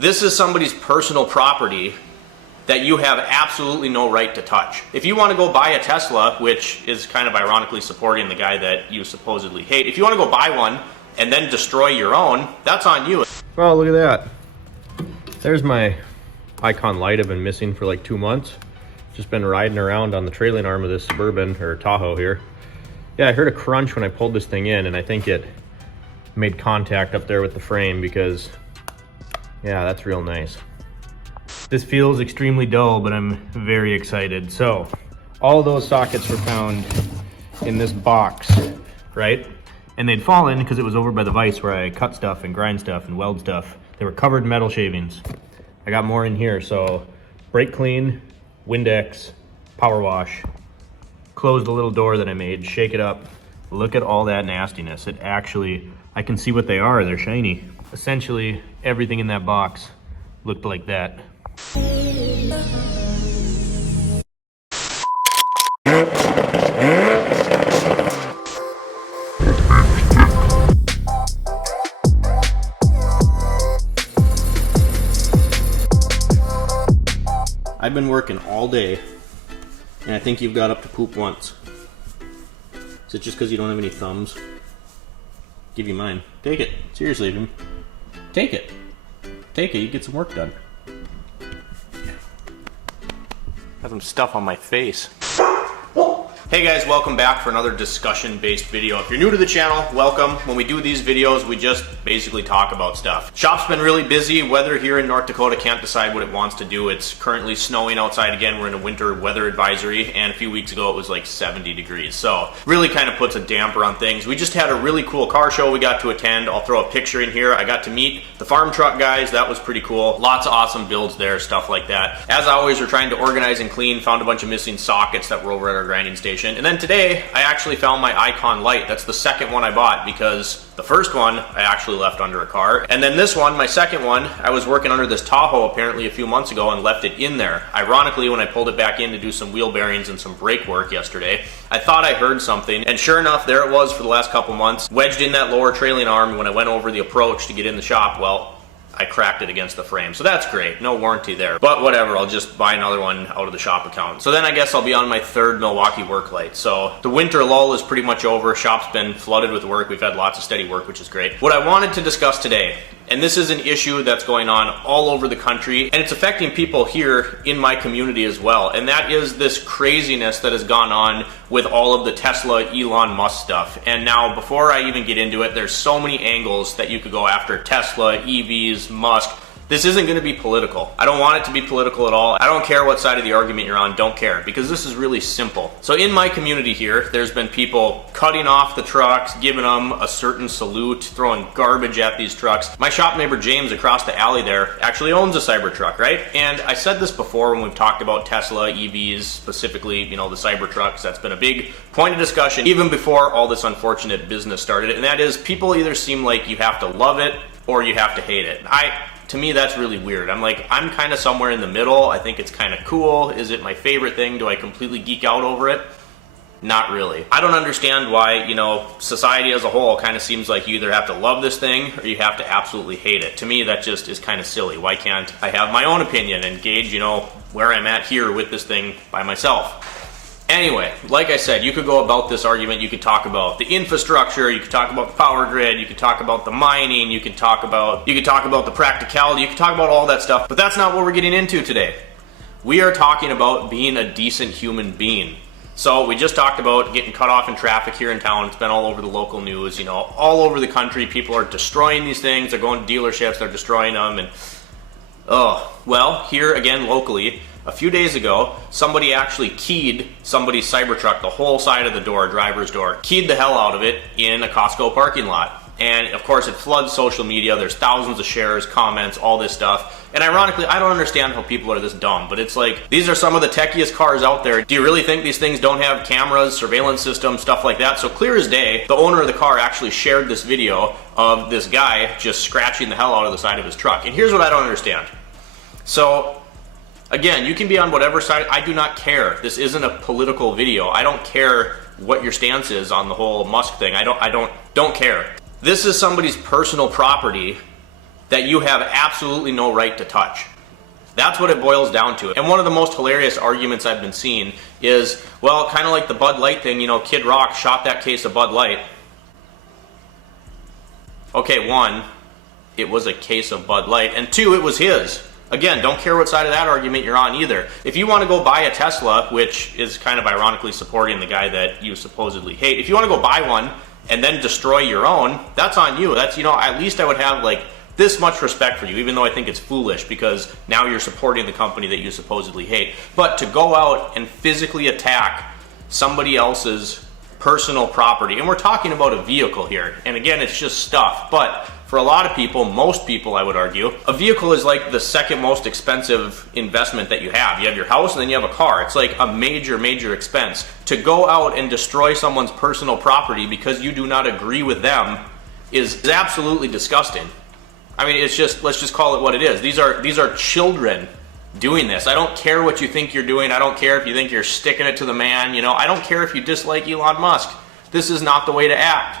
This is somebody's personal property that you have absolutely no right to touch. If you want to go buy a Tesla, which is kind of ironically supporting the guy that you supposedly hate, if you want to go buy one and then destroy your own, that's on you. Oh, look at that. There's my icon light I've been missing for like 2 months. Just been riding around on the trailing arm of this Suburban, or Tahoe here. Yeah, I heard a crunch when I pulled this thing in, and I think it made contact up there with the frame because, yeah, that's real nice. This feels extremely dull, but I'm very excited. So, all those sockets were found in this box, right? And they'd fallen because it was over by the vise where I cut stuff and grind stuff and weld stuff. They were covered in metal shavings. I got more in here, so brake clean, Windex, power wash, close the little door that I made, shake it up. Look at all that nastiness. It actually, I can see what they are, they're shiny. Essentially, everything in that box looked like that. I've been working all day, and I think you've got up to poop once. Is it just because you don't have any thumbs? Give you mine. Take it. Seriously, take it. Take it, you get some work done. Got some stuff on my face. Hey guys, welcome back for another discussion-based video. If you're new to the channel, welcome. When we do these videos, we just basically talk about stuff. Shop's been really busy. Weather here in North Dakota can't decide what it wants to do. It's currently snowing outside again. We're in a winter weather advisory, and a few weeks ago it was like 70 degrees. So really kind of puts a damper on things. We just had a really cool car show we got to attend. I'll throw a picture in here. I got to meet the farm truck guys. That was pretty cool. Lots of awesome builds there, stuff like that. As always, we're trying to organize and clean. Found a bunch of missing sockets that were over at our grinding station. And then today, I actually found my icon light. That's the second one I bought because the first one I actually left under a car. And then this one, my second one, I was working under this Tahoe apparently a few months ago and left it in there. Ironically, when I pulled it back in to do some wheel bearings and some brake work yesterday, I thought I heard something. And sure enough, there it was for the last couple months, wedged in that lower trailing arm. When I went over the approach to get in the shop, well, I cracked it against the frame. So that's great. No warranty there. But whatever, I'll just buy another one out of the shop account. So then I guess I'll be on my third Milwaukee work light. So the winter lull is pretty much over. Shop's been flooded with work. We've had lots of steady work, which is great. What I wanted to discuss today, and this is an issue that's going on all over the country, and it's affecting people here in my community as well, and that is this craziness that has gone on with all of the Tesla Elon Musk stuff. And now, before I even get into it, there's so many angles that you could go after: Tesla, EVs, Musk. This isn't going to be political. I don't want it to be political at all. I don't care what side of the argument you're on, don't care, because this is really simple. So in my community here, there's been people cutting off the trucks, giving them a certain salute, throwing garbage at these trucks. My shop neighbor James across the alley there actually owns a Cybertruck, right? And I said this before when we've talked about Tesla, EVs, specifically, you know, the Cybertrucks. That's been a big point of discussion even before all this unfortunate business started, and that is people either seem like you have to love it or you have to hate it. To me, that's really weird. I'm kind of somewhere in the middle. I think it's kind of cool. Is it my favorite thing? Do I completely geek out over it? Not really. I don't understand why, you know, society as a whole kind of seems like you either have to love this thing or you have to absolutely hate it. To me, that just is kind of silly. Why can't I have my own opinion and gauge, you know, where I'm at here with this thing by myself? Anyway, like I said, you could go about this argument. You could talk about the infrastructure, you could talk about the power grid, you could talk about the mining, you could talk about the practicality, you could talk about all that stuff, but that's not what we're getting into today. We are talking about being a decent human being. So we just talked about getting cut off in traffic here in town. It's been all over the local news, you know, all over the country. People are destroying these things. They're going to dealerships, they're destroying them, and well, here again locally, a few days ago, somebody actually keyed somebody's Cybertruck, the whole side of the door, driver's door, keyed the hell out of it in a Costco parking lot. And of course it floods social media. There's thousands of shares, comments, all this stuff. And ironically, I don't understand how people are this dumb, but it's like, these are some of the techiest cars out there. Do you really think these things don't have cameras, surveillance systems, stuff like that? So clear as day, the owner of the car actually shared this video of this guy just scratching the hell out of the side of his truck. And here's what I don't understand. So again, you can be on whatever side. I do not care. This isn't a political video. I don't care what your stance is on the whole Musk thing. I don't care. This is somebody's personal property that you have absolutely no right to touch. That's what it boils down to. And one of the most hilarious arguments I've been seeing is, well, kind of like the Bud Light thing, you know, Kid Rock shot that case of Bud Light. Okay, one, it was a case of Bud Light, and two, it was his. Again, don't care what side of that argument you're on either. If you want to go buy a Tesla, which is kind of ironically supporting the guy that you supposedly hate, if you want to go buy one and then destroy your own, that's on you. That's, you know, at least I would have like this much respect for you, even though I think it's foolish because now you're supporting the company that you supposedly hate. But to go out and physically attack somebody else's personal property, and we're talking about a vehicle here, and again, it's just stuff, but for a lot of people, most people I would argue, a vehicle is like the second most expensive investment that you have. You have your house and then you have a car. It's like a major, major expense. To go out and destroy someone's personal property because you do not agree with them is absolutely disgusting. I mean, it's just, let's just call it what it is. These are children doing this. I don't care what you think you're doing. I don't care if you think you're sticking it to the man. You know, I don't care if you dislike Elon Musk. This is not the way to act.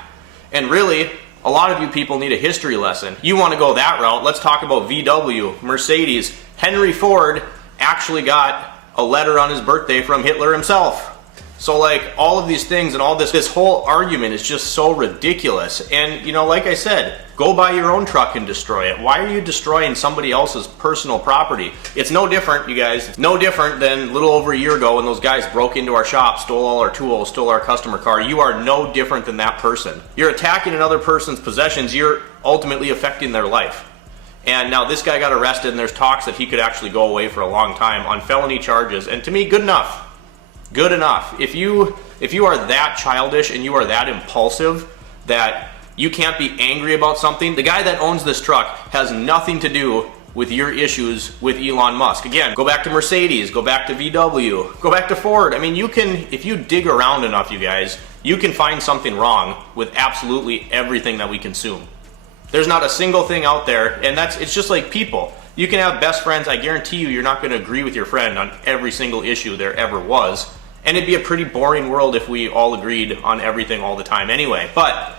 And really, a lot of you people need a history lesson. You want to go that route, let's talk about VW, Mercedes. Henry Ford actually got a letter on his birthday from Hitler himself. So like all of these things and all this whole argument is just so ridiculous. And you know, like I said, go buy your own truck and destroy it. Why are you destroying somebody else's personal property? It's no different, you guys. It's no different than a little over a year ago when those guys broke into our shop, stole all our tools, stole our customer car. You are no different than that person. You're attacking another person's possessions. You're ultimately affecting their life. And now this guy got arrested and there's talks that he could actually go away for a long time on felony charges. And to me, good enough. Good enough. If you are that childish and you are that impulsive that you can't be angry about something, the guy that owns this truck has nothing to do with your issues with Elon Musk. Again, go back to Mercedes, go back to VW, go back to Ford. I mean, you can, if you dig around enough, you guys, you can find something wrong with absolutely everything that we consume. There's not a single thing out there, and it's just like people. You can have best friends. I guarantee you're not going to agree with your friend on every single issue there ever was. And it'd be a pretty boring world if we all agreed on everything all the time anyway. But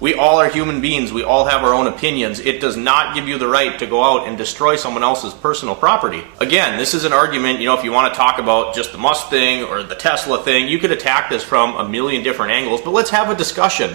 we all are human beings. We all have our own opinions. It does not give you the right to go out and destroy someone else's personal property. Again, this is an argument, you know, if you want to talk about just the Musk thing or the Tesla thing, you could attack this from a million different angles, but let's have a discussion.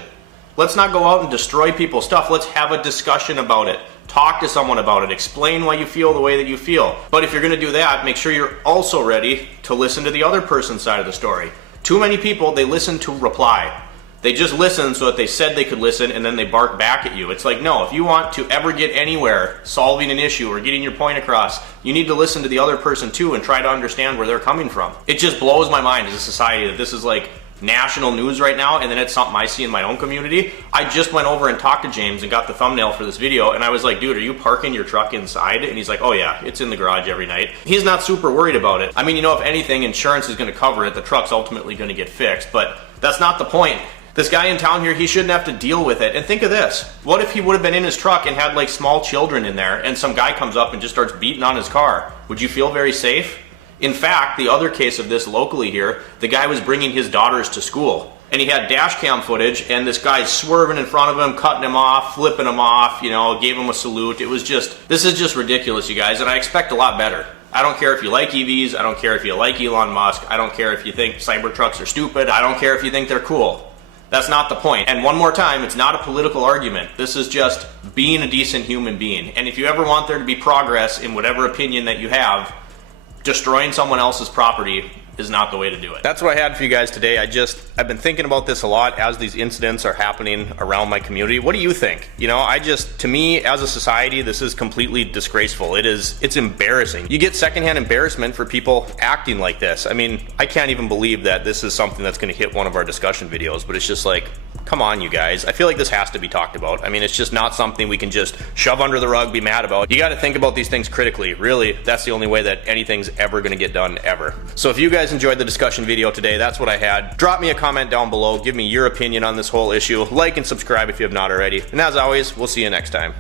Let's not go out and destroy people's stuff. Let's have a discussion about it. Talk to someone about it. Explain why you feel the way that you feel. But if you're going to do that, make sure you're also ready to listen to the other person's side of the story. Too many people, they listen to reply. They just listen so that they said they could listen and then they bark back at you. It's like, no, if you want to ever get anywhere solving an issue or getting your point across, you need to listen to the other person too and try to understand where they're coming from. It just blows my mind as a society that this is like national news right now, and then it's something I see in my own community. I just went over and talked to James and got the thumbnail for this video, and I was like, dude, are you parking your truck inside? And he's like, oh yeah, it's in the garage every night. He's not super worried about it. I mean, you know, if anything, insurance is going to cover it. The truck's ultimately going to get fixed, but that's not the point. This guy in town here, he shouldn't have to deal with it. And think of this. What if he would have been in his truck and had like small children in there, and some guy comes up and just starts beating on his car? Would you feel very safe? In fact, the other case of this locally here, the guy was bringing his daughters to school. And he had dash cam footage, and this guy's swerving in front of him, cutting him off, flipping him off, you know, gave him a salute. It was just, this is just ridiculous, you guys, and I expect a lot better. I don't care if you like EVs, I don't care if you like Elon Musk, I don't care if you think Cybertrucks are stupid, I don't care if you think they're cool. That's not the point. And one more time, it's not a political argument. This is just being a decent human being. And if you ever want there to be progress in whatever opinion that you have, destroying someone else's property is not the way to do it. That's what I had for you guys today. I've been thinking about this a lot as these incidents are happening around my community. What do you think? You know, to me, as a society, this is completely disgraceful. It's embarrassing. You get secondhand embarrassment for people acting like this. I mean, I can't even believe that this is something that's going to hit one of our discussion videos, but it's just like, come on, you guys. I feel like this has to be talked about. I mean, it's just not something we can just shove under the rug, be mad about. You got to think about these things critically. Really, that's the only way that anything's ever going to get done, ever. So if you guys enjoyed the discussion video today, that's what I had. Drop me a comment down below. Give me your opinion on this whole issue. Like and subscribe if you have not already. And as always, we'll see you next time.